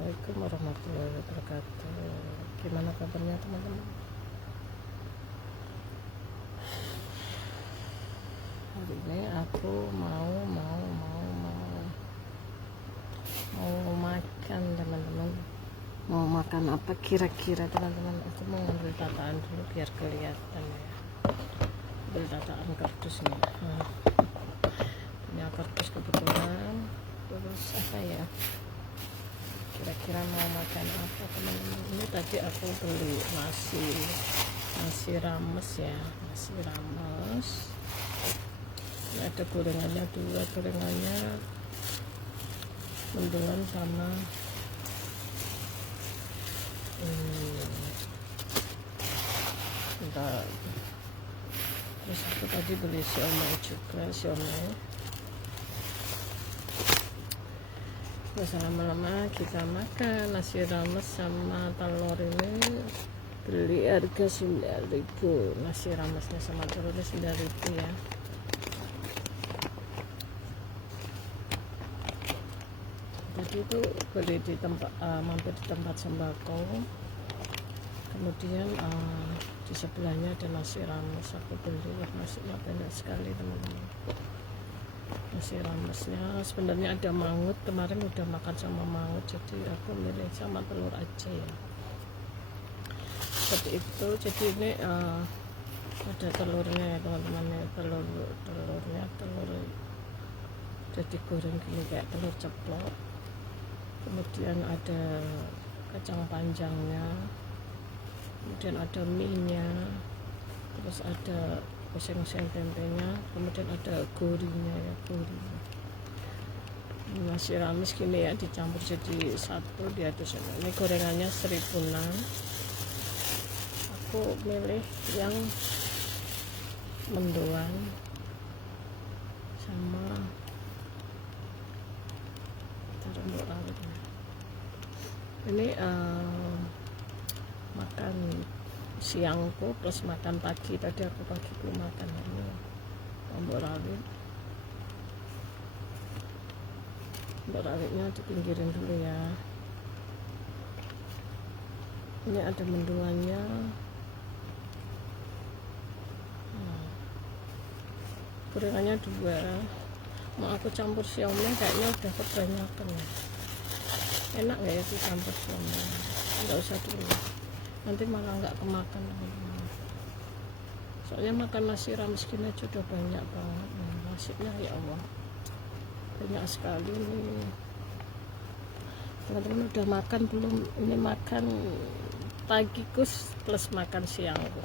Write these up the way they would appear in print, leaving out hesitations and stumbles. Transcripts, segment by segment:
Assalamualaikum warahmatullahi wabarakatuh. Gimana kabarnya teman-teman? Hari ini aku mau makan teman-teman. Mau makan apa kira-kira teman-teman? Aku mau ambil tataan dulu biar kelihatan ya. Ambil tataan kardus nih. Punya kardus kebetulan. Terus apa ya? Kira-kira mau makan apa teman-teman? Ini tadi aku beli nasi rames ya, nasi rames. Ini ada gorengannya, dua gorengannya, mendoan sama bentar. Terus aku tadi beli siomay juga, siomay. Terus lama-lama kita makan nasi rames sama telur ini. Beli harga 9.000, nasi ramesnya sama telurnya 9.000 ya. Tadi itu beli di tempat mampir di tempat sembako, kemudian di sebelahnya ada nasi rames. Aku beli, nasinya banyak sekali teman-teman. Nasi ramesnya sebenarnya ada mangut, kemarin udah makan sama mangut, jadi aku milih sama telur aja ya, seperti itu. Jadi ini ada telurnya ya teman-teman ya, telurnya jadi goreng gini kayak telur ceplok. Kemudian ada kacang panjangnya, kemudian ada mie-nya, terus ada oseng-oseng tempenya, kemudian ada gorinya ya, gori. Nasi rames gini ya, dicampur jadi satu di atas. Ini gorengannya 1.006. Aku milih yang mendoan sama terembuk rawitnya. Ini makan siangku plus makan pagi. Tadi aku pagi makan ini terembuk rawit. Terembuk rawitnya dipinggirin dulu ya. Ini ada mendoannya. Gorengannya 2. Mau aku campur siomay kayaknya udah kebanyakan ya. Enak nggak ya dicampur siomay? Nggak usah dulu, nanti malah nggak kemakan teman-teman. Soalnya makan nasi rames gini aja udah banyak banget nih. Nasinya ya Allah banyak sekali nih. Teman-teman udah makan belum? Ini makan pagikus plus makan siangku.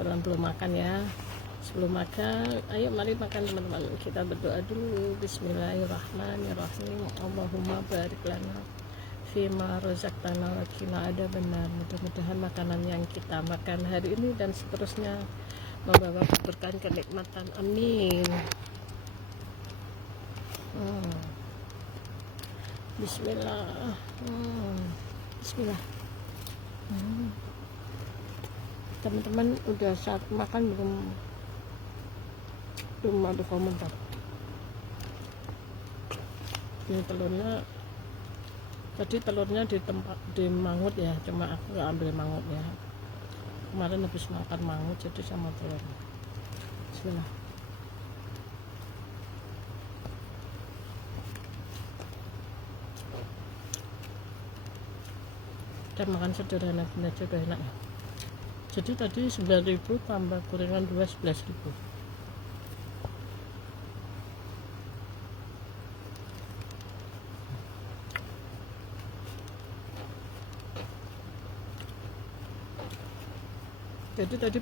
Belum makan ya. Sebelum makan, ayo mari makan teman-teman. Kita berdoa dulu. Bismillahirrahmanirrahim. Allahumma barik lana fima rozaqtana wa qina adzabannar. Mudah-mudahan makanan yang kita makan hari ini dan seterusnya membawa keberkahan, kenikmatan. Amin. Bismillah. Bismillah. Teman-teman udah saat makan belum ada komentar. Ini telurnya, tadi telurnya di mangut ya, cuma aku gak ambil mangut ya. Kemarin habis makan mangut jadi sama telur. Bismillah. Dan makan sederhana gini aja udah enak ya. Jadi tadi 9.000 tambah gorengan 2, 11.000. Jadi tadi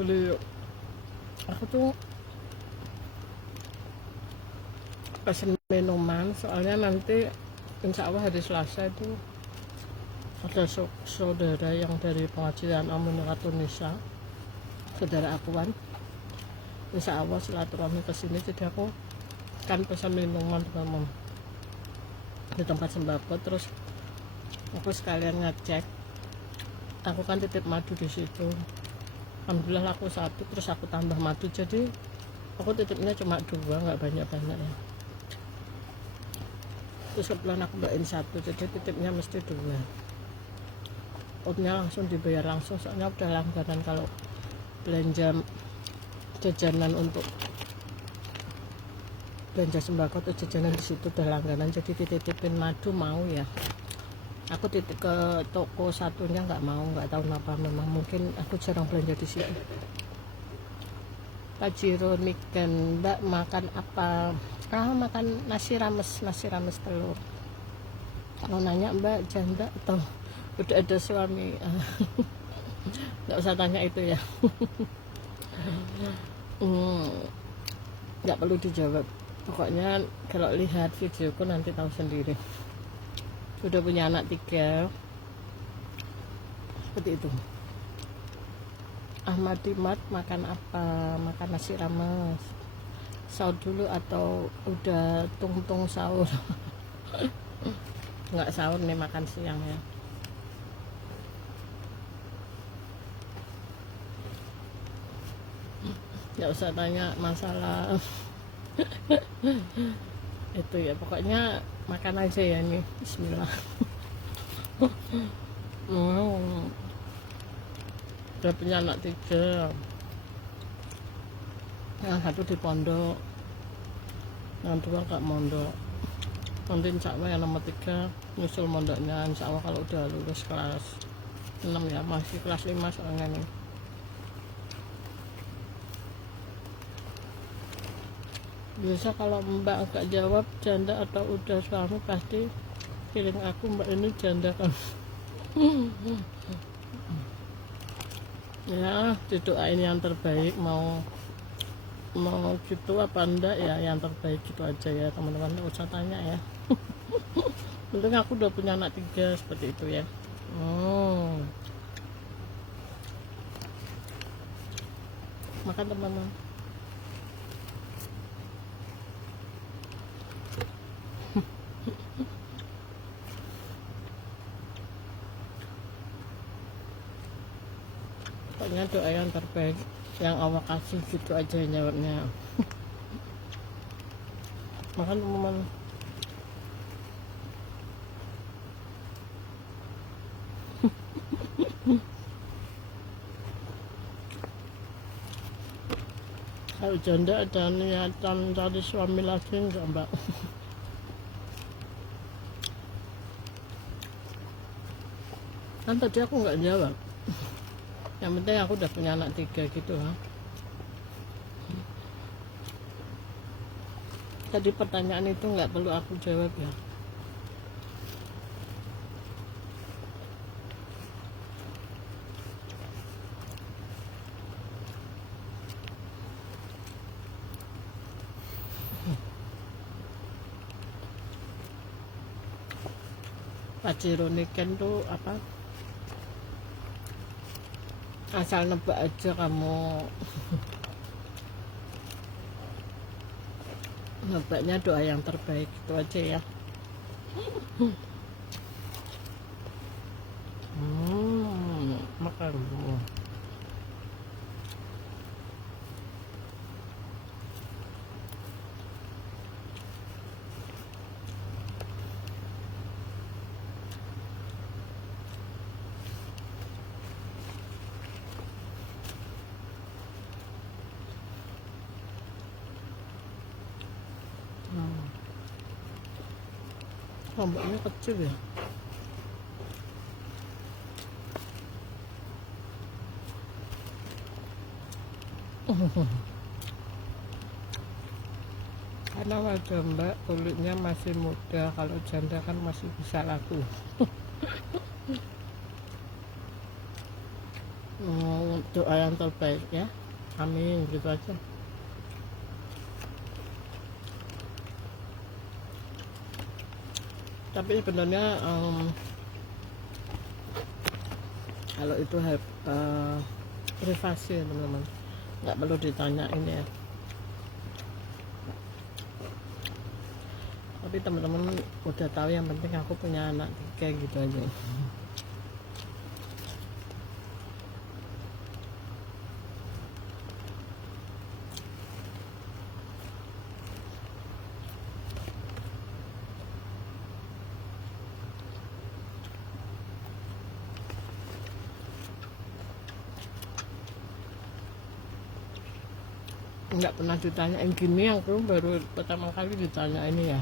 beli aku tuh pesen minuman, soalnya nanti insya Allah hari Selasa itu ada saudara yang dari pengajian Amunuratul Nisa, saudara akuan. Insya Allah silaturahmi kesini, jadi aku kan pesan minuman teman-teman di tempat sembako. Terus aku sekalian ngecek, aku kan titip madu di situ. Alhamdulillah laku 1, terus aku tambah madu, jadi aku titipnya cuma 2, nggak banyak-banyak ya. terus kebetulan aku bawain satu, jadi titipnya mesti 2. Outnya langsung dibayar langsung, soalnya udah langganan kalau belanja jajanan untuk belanja sembako atau jajanan di situ udah langganan, jadi dititipin madu mau ya. Aku titip ke toko satunya nggak mau, nggak tahu kenapa, memang mungkin aku jarang belanja di situ. Pak Jiro Niken, Mbak makan apa? Makan nasi rames telur. Mau nanya Mbak janda atau udah ada suami? Nggak usah tanya itu ya. Nggak perlu dijawab, pokoknya kalau lihat videoku nanti tahu sendiri. Sudah punya anak 3, seperti itu. Ahmad Dimat makan apa? Makan nasi rames. Sahur dulu atau udah tungtung sahur? Nggak sahur nih, makan siang ya. Nggak usah tanya masalah itu ya, pokoknya makan aja ya nih. Bismillah. Udah punya anak 3, yang satu di pondok, yang 2 gak mondok. Nanti insya Allah yang nomor 3 nyusul mondoknya, insya Allah kalau udah lulus kelas 6 ya, masih kelas 5 soalnya nih. Biasa kalau Mbak agak jawab janda atau udah suami, pasti feeling aku Mbak ini janda kan. Ya didoain yang terbaik, mau gitu apa enggak ya, yang terbaik gitu aja ya teman-teman, nggak usah tanya ya. Penting aku udah punya anak 3, seperti itu ya. Makan teman-teman. Pokoknya doa yang terbaik yang Allah kasih, gitu aja jawabnya. Makan teman-teman. Kalau janda ada niatan cari suami lagi enggak Mbak? Kan tadi aku nggak jawab. Yang penting aku udah punya anak 3 gitu ha. Tadi pertanyaan itu nggak perlu aku jawab ya. Pak Jiro Niken tuh apa? Asal nebak aja kamu. Nebaknya doa yang terbaik, itu aja ya. Makan dulu. Lomboknya kecil ya. Karena wajah Mbak kulitnya masih muda, kalau janda kan masih bisa laku. Doa yang terbaik ya, amin, gitu aja. Tapi sebenarnya kalau itu privasi ya teman-teman, nggak perlu ditanyain ya. Tapi teman-teman udah tahu, yang penting aku punya anak 3 gitu aja. nggak pernah ditanyain gini, aku baru pertama kali ditanya ini ya.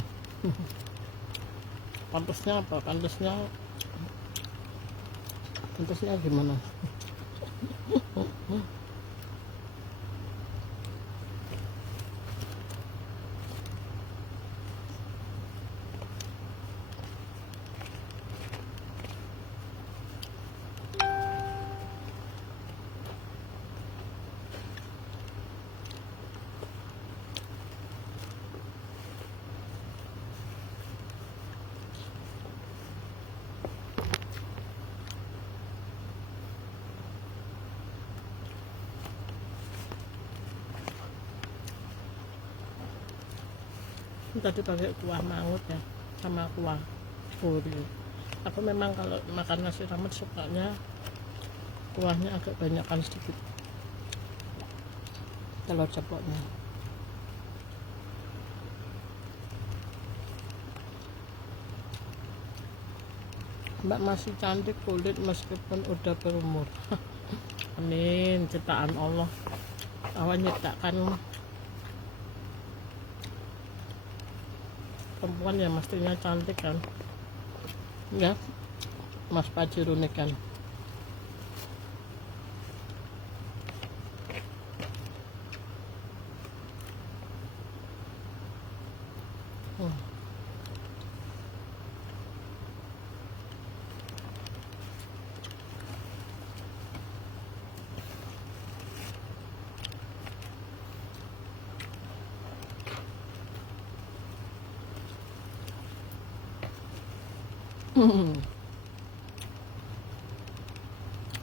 Pantasnya apa? Pantasnya gimana? Tadi pakai kuah mangut ya, sama kuah furi. Aku memang kalau makan nasi rames sukanya kuahnya agak banyakkan sedikit, telur ceploknya. Mbak masih cantik kulit meskipun udah berumur. Amin, ciptaan Allah. Allah nyiptakan perempuan ya mestinya cantik kan ya, Mas Pajiruni kan.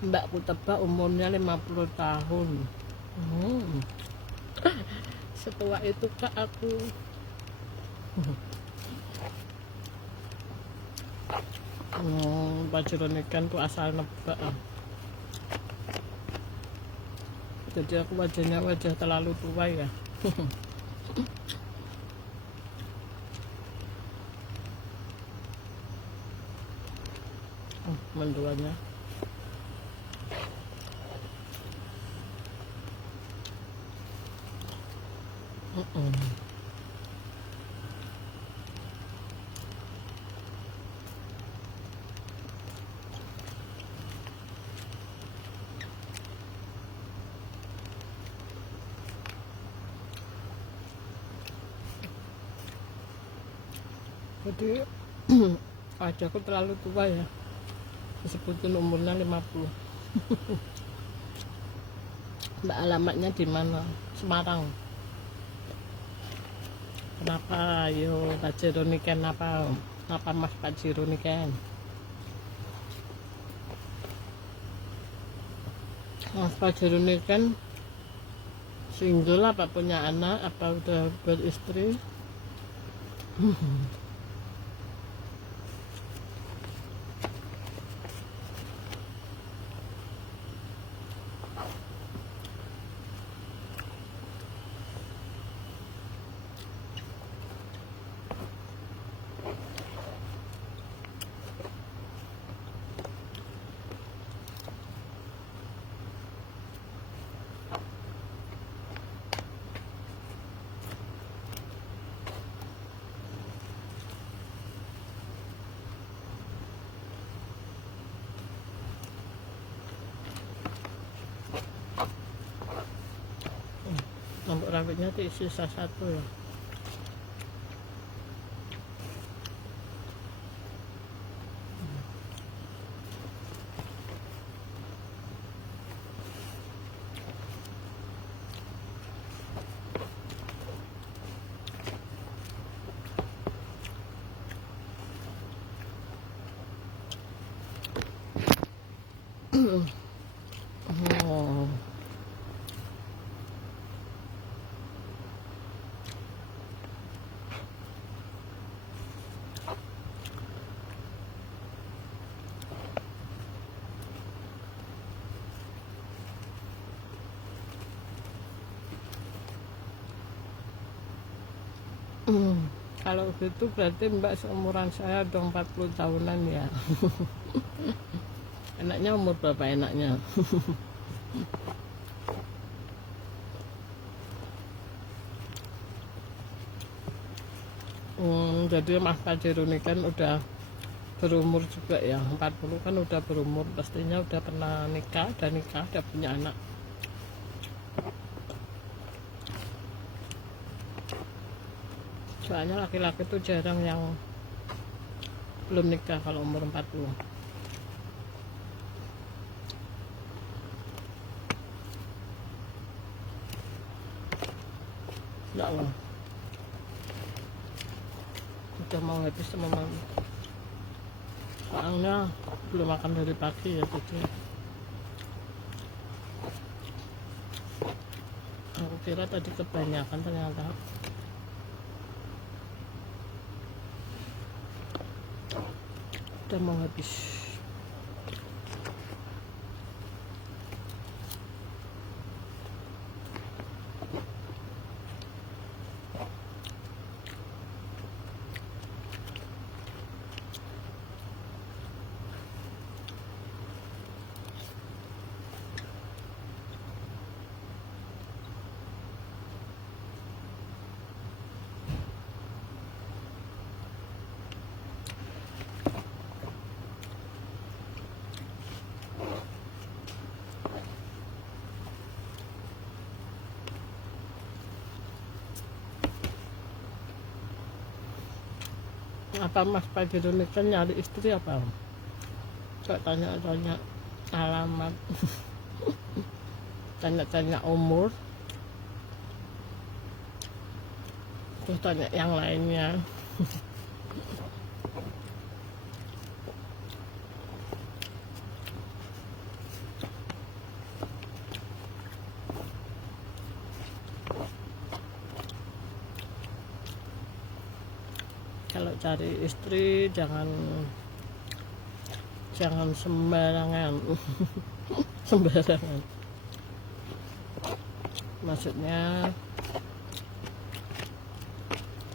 Mbakku tebak umurnya 50 tahun. Setua itu kak aku. Pajiruni kan tuh asal nebak. Jadi aku wajahnya wajah terlalu tua ya. Menduanya. Jadi wajahku terlalu tua ya, disebutin umurnya 50. Mbak alamatnya di mana? Semarang. Kenapa? Yo Pajiruni kan apa Mas Pajiruni kan? Mas Pajiruni kan single apa punya anak apa udah beristri? Rambut rambutnya tuh sisa satu ya. Oh. Kalau gitu berarti Mbak seumuran saya dong, 40 tahunan ya. Enaknya umur berapa enaknya? Jadi Mas Pajero ini kan udah berumur juga ya, 40 kan udah berumur, pastinya udah pernah nikah, udah punya anak. Soalnya laki-laki tuh jarang yang belum nikah kalau umur 40. Ya Allah, udah mau habis teman-teman. Soalnya belum makan dari pagi ya, jadi aku kira tadi kebanyakan, ternyata udah mau habis. Apa Mas Pajero ini kan nyari istri apa? Kok tanya-tanya alamat, tanya-tanya umur, terus tanya yang lainnya. Kalau cari istri jangan sembarangan. Sembarangan, maksudnya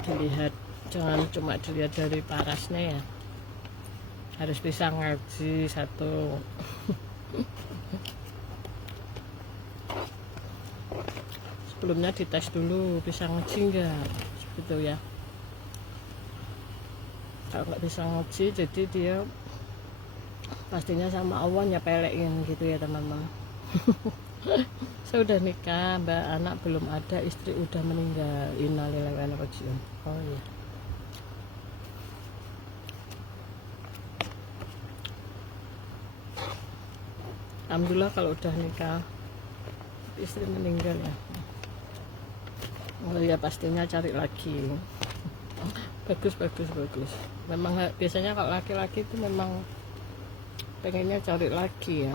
dilihat, jangan cuma dilihat dari parasnya ya, harus bisa ngaji satu. Sebelumnya dites dulu bisa ngaji enggak, gitu ya. Kalau nggak bisa ngaji, jadi dia pastinya sama Allah nyepelein gitu ya teman-teman. Saya udah nikah, mbak, anak belum ada, istri udah meninggal. Innalillahi wa inna ilaihi raji'un. Oh iya, alhamdulillah kalau udah nikah istri meninggal ya. Oh ya, pastinya cari lagi. Bagus. Memang biasanya kalau laki-laki itu memang pengennya cari lagi ya.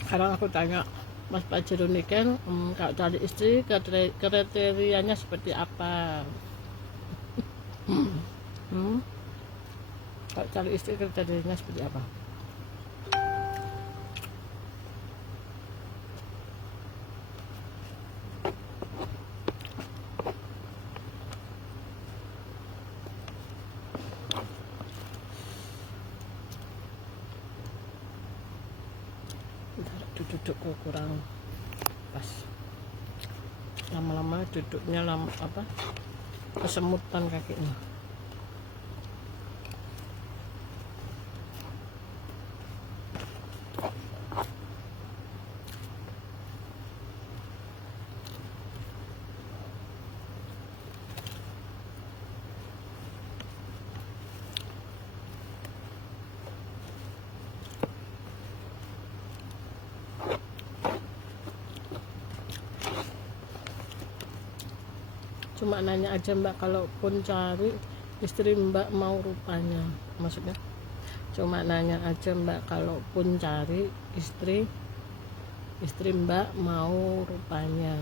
Sekarang aku tanya Mas Pajero ini kan, kalau cari istri kriterianya seperti apa? Kalau cari istri kriterianya seperti apa? Dudukku kurang pas, lama-lama duduknya kesemutan kakinya. Cuma nanya aja mbak, kalaupun cari istri mbak mau rupanya, maksudnya cuma nanya aja mbak, kalaupun cari istri mbak mau rupanya.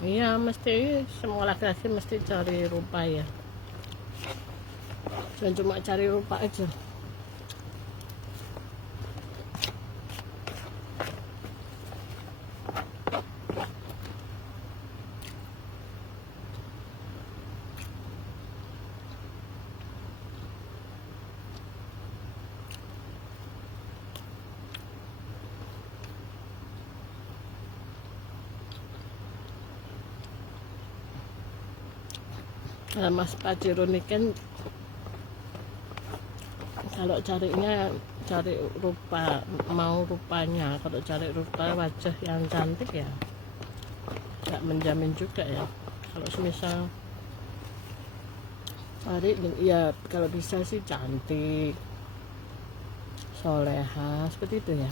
Iya, mesti semua laki-laki mesti cari rupa ya, jangan cuma cari rupa aja. Mas Pajero ini kan kalau carinya cari rupa, mau rupanya, kalau cari rupa wajah yang cantik ya nggak menjamin juga ya. Kalau semisal cari ya kalau bisa sih cantik, soleha, seperti itu ya.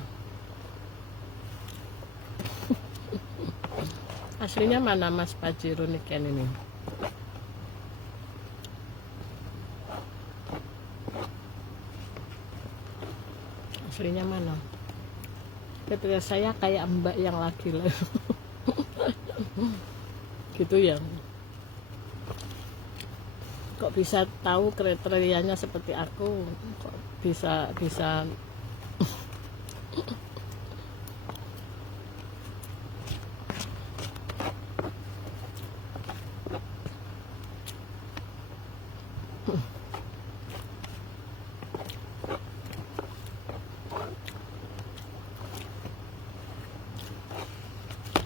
Aslinya mana Mas Pajero Niken ini? Aslinya mana? Kriteria saya kayak mbak yang lagi lah. Gitu ya. Kok bisa tahu kriterianya seperti aku? Kok bisa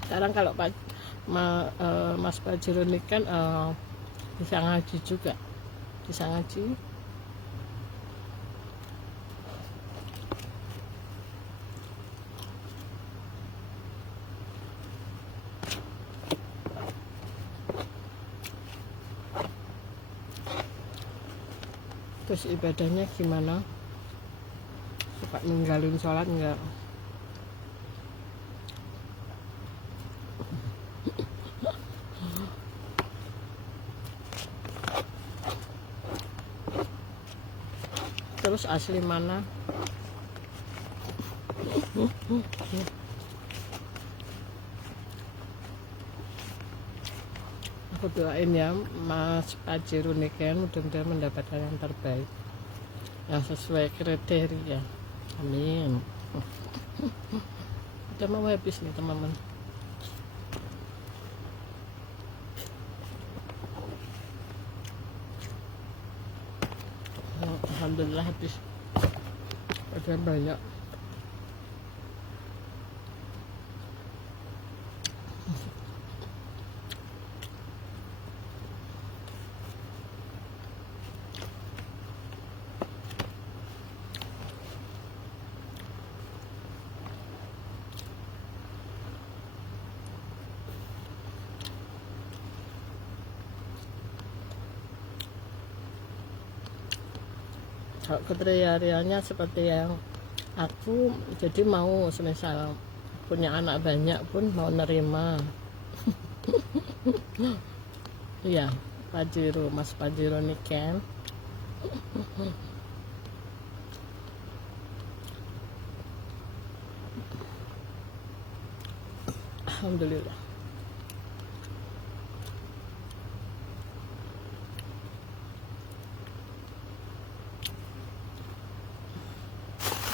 sekarang kalau Mas Pajero ini kan bisa ngaji juga, bisa ngaji. Terus ibadahnya gimana? Suka ninggalin sholat enggak? Terus asli mana? Aku doain ya Mas Pajero Niken mudah-mudahan mendapatkan yang terbaik, yang sesuai kriteria. Amin. Udah mau habis nih teman-teman. Alhamdulillah habis. Ada banyak. Kalau kriterianya seperti yang aku, jadi mau semisal punya anak banyak pun mau nerima. Iya, Pajero, Mas Pajero Niken. Alhamdulillah.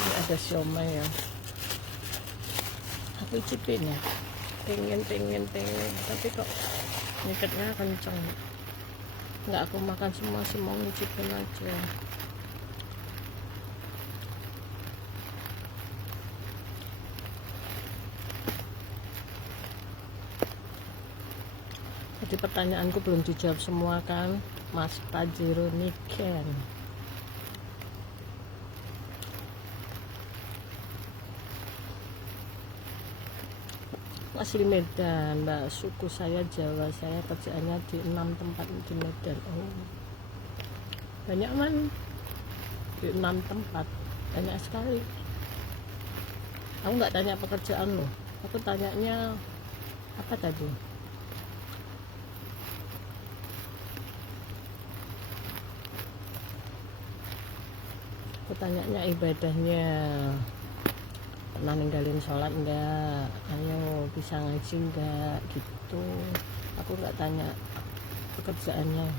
Ini ada siomay ya. Aku cipin ya. Pengen, tapi kok nyikatnya kenceng. Nggak aku makan semua sih, mau ngicipin aja. Jadi pertanyaanku belum dijawab semua kan, Mas Pajero Niken. Asli Medan, Mbak. Suku saya Jawa, saya kerjaannya di 6 tempat di Medan. Oh, banyak man, di 6 tempat, banyak sekali. Aku nggak tanya pekerjaan loh, aku tanyanya apa tadi? Aku tanyanya ibadahnya, pernah ninggalin sholat enggak, ayo bisa ngaji enggak, gitu. Aku nggak tanya pekerjaannya.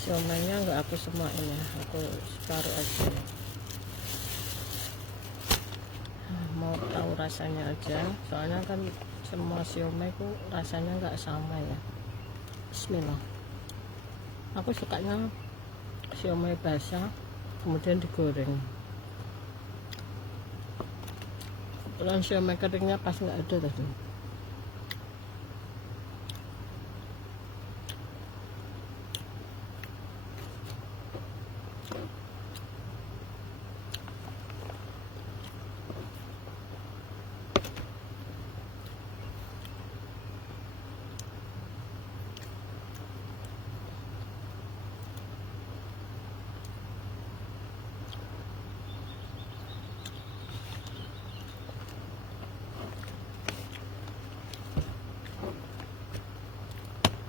Siomaynya nggak aku semuain ya, aku separuh aja. Mau tahu rasanya aja, soalnya kan semua siomay ku rasanya nggak sama ya. Bismillah. Aku sukanya siomay basah kemudian digoreng. Kebetulan siomay keringnya pas nggak ada tadi.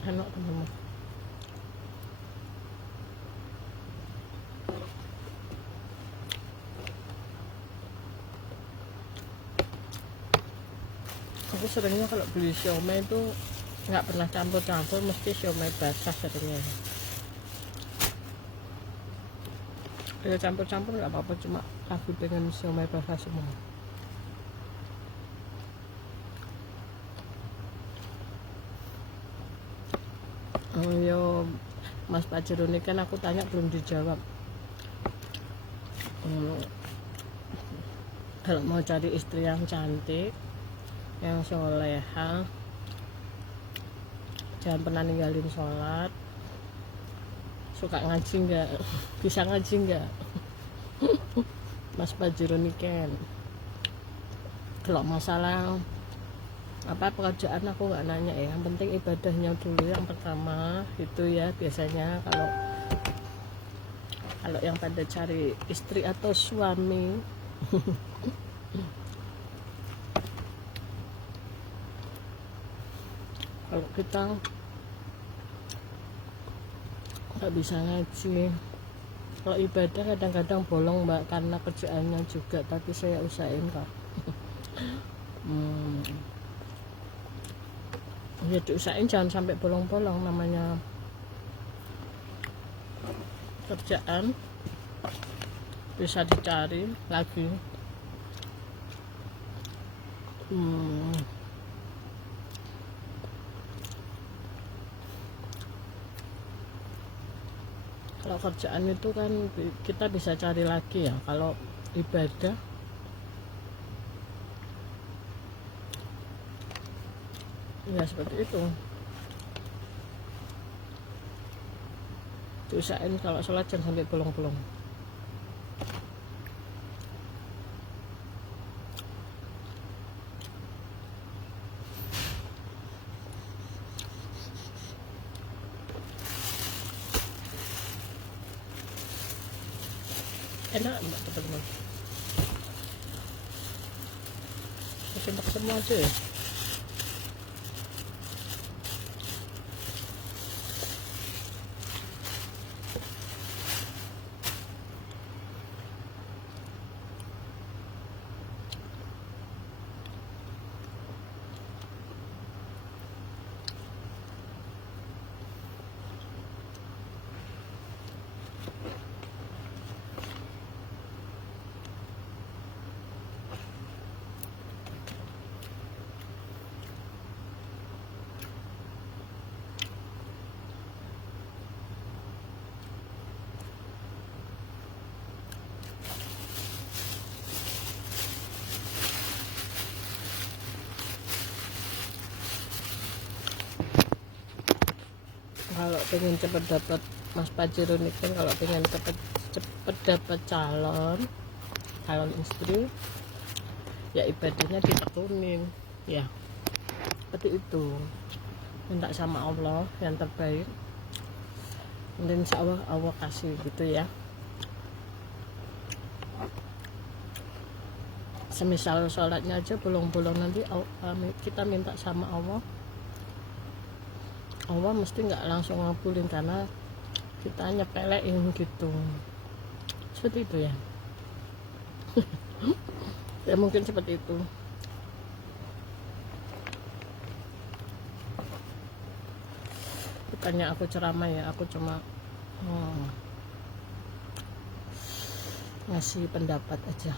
Enak teman-teman. Aku seringnya kalau beli siomay itu nggak pernah campur-campur, mesti siomay basah seringnya. Kalau campur-campur nggak apa-apa, cuma aku pengen siomay basah semua. Oh yo, Mas Pajero ini kan aku tanya belum dijawab. Kalau mau cari istri yang cantik, yang soleha, jangan pernah ninggalin sholat, suka ngaji nggak, bisa ngaji nggak, Mas Pajero ini kan. Kalau masalah apa pekerjaan aku nggak nanya ya, yang penting ibadahnya dulu yang pertama itu ya. Biasanya kalau yang pada cari istri atau suami kalau kita nggak bisa ngaji, kalau ibadah kadang-kadang bolong mbak, karena kerjaannya juga, tapi saya usahain kok. Ya diusahain jangan sampai bolong-bolong, namanya kerjaan bisa dicari lagi. Kalau kerjaan itu kan kita bisa cari lagi ya, kalau ibadah ya seperti itu. Diusahain kalau sholat jangan sampai bolong-bolong. Enak mbak teman-teman, simpak semua aja ya. Kalau pengen cepet dapat Mas Pajero ini kan, kalau pengen cepet dapat calon istri ya ibadahnya ditekunin ya, seperti itu. Minta sama Allah yang terbaik, dan insya Allah kasih gitu ya. Semisal sholatnya aja bolong-bolong, nanti kita minta sama Allah mesti nggak langsung ngabulin karena kita nyepelein gitu, seperti itu ya. Ya mungkin seperti itu. Bukannya aku ceramah ya, aku cuma ngasih pendapat aja.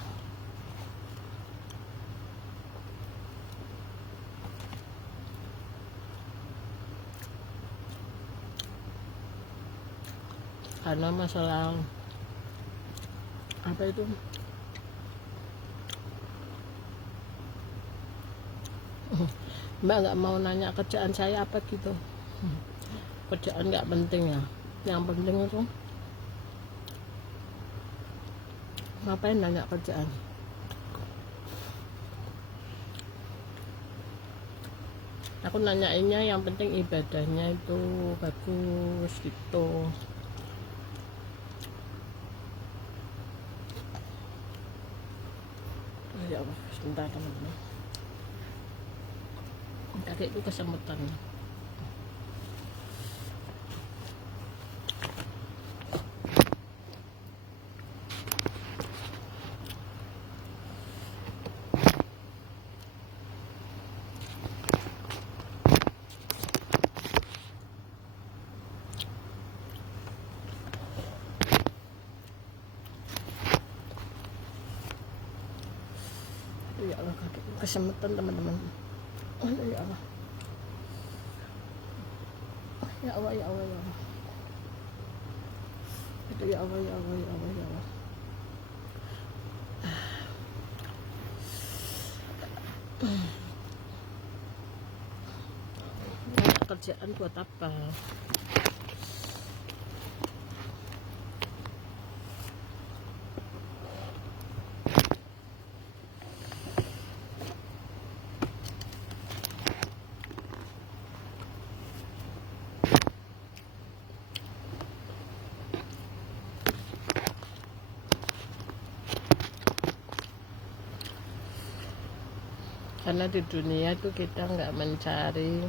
Karena masalah apa itu, Mbak nggak mau nanya kerjaan saya apa gitu. Kerjaan nggak penting ya, yang penting itu ngapain nanya kerjaan. Aku nanyainnya yang penting ibadahnya itu bagus gitu. Ya Allah, sebentar teman-teman, kaki itu kesemutan. Ya Allah, kaki kesemutan teman-teman. Ya Allah, ya Allah, ya Allah, ya Allah. Itu ya Allah, ya Allah, ya Allah, ya Allah. Kerjaan buat apa? Karena di dunia tuh kita nggak mencari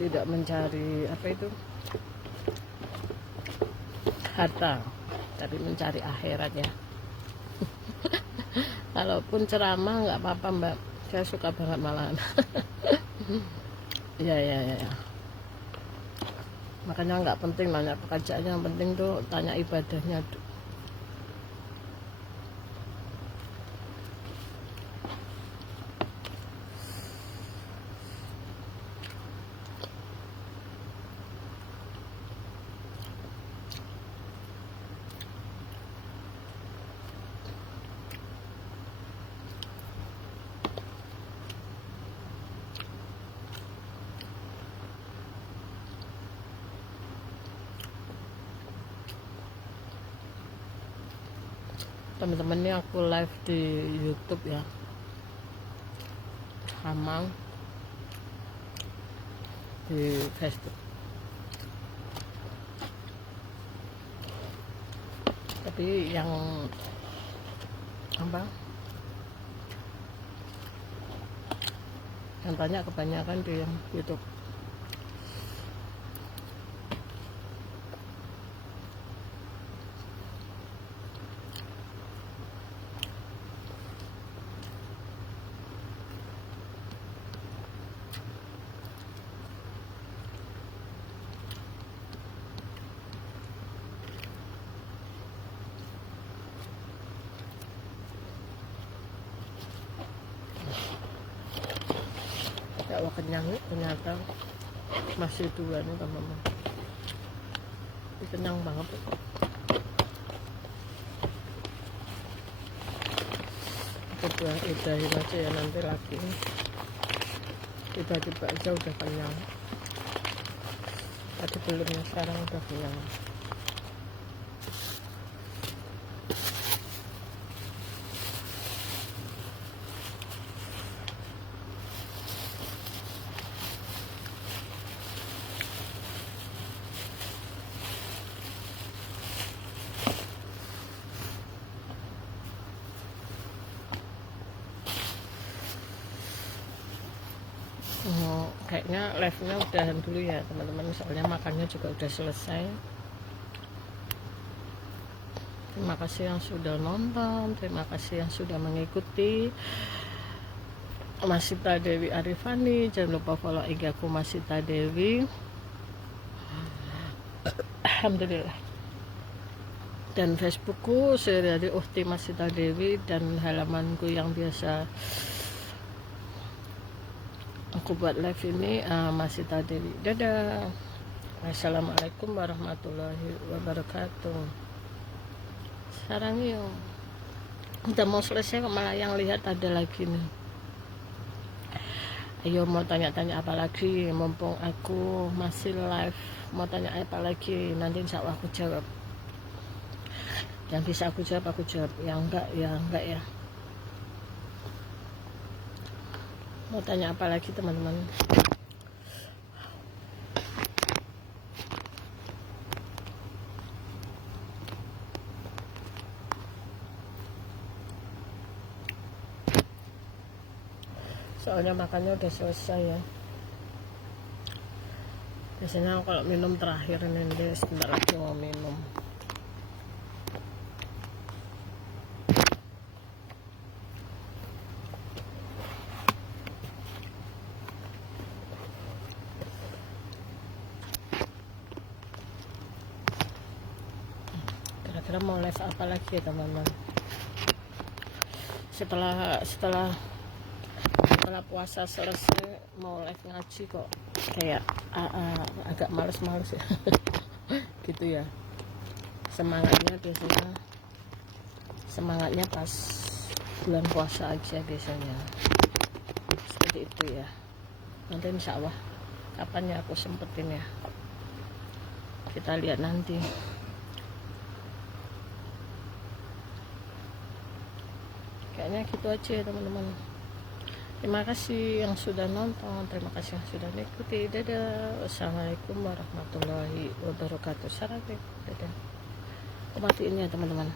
tidak mencari apa itu harta, tapi mencari akhirat ya. Kalaupun ceramah nggak apa-apa Mbak, saya suka banget malahan. Ya. Makanya nggak penting nanya pekerjaannya, yang penting tuh tanya ibadahnya. Teman-teman, ini aku live di YouTube ya, sama di Facebook. Tapi yang apa? Yang tanya kebanyakan di yang YouTube. Ya Allah, kenyang ternyata, masih 2 nih teman-teman. Kenyang banget. Kita udahin aja ya, nanti lagi tiba-tiba aja udah kenyang. Tadi belumnya, sekarang udah kenyang. Kayaknya live-nya udahan dulu ya teman-teman, soalnya makannya juga udah selesai. Terima kasih yang sudah nonton, terima kasih yang sudah mengikuti. Masita Dewi Arifani, jangan lupa follow IG aku Masita Dewi. Alhamdulillah. Dan Facebookku Sehari-hari Uhti Masita Dewi, dan halamanku yang biasa aku buat live ini Masita Dewi. Dadah. Assalamualaikum warahmatullahi wabarakatuh. Sarang yuk. Udah mau selesai kok malah yang lihat ada lagi nih. Ayo mau tanya-tanya apa lagi, mumpung aku masih live. Mau tanya apa lagi, nanti insya Allah aku jawab. Yang bisa aku jawab, yang enggak ya. Mau tanya apa lagi teman-teman? Soalnya makannya udah selesai ya. Biasanya kalau minum terakhir ini deh, sebentar lagi mau minum. Kira-kira mau live apa lagi ya teman-teman? Setelah puasa selesai mau live ngaji kok kayak agak males-males ya. Gitu ya, semangatnya pas bulan puasa aja biasanya seperti itu ya. Nanti insya Allah kapan ya aku sempetin ya, kita lihat nanti. Kayaknya gitu aja ya teman-teman. Terima kasih yang sudah nonton, terima kasih yang sudah mengikuti. Dadah. Wassalamualaikum warahmatullahi wabarakatuh. Dadah. Aku matiin ya teman-teman.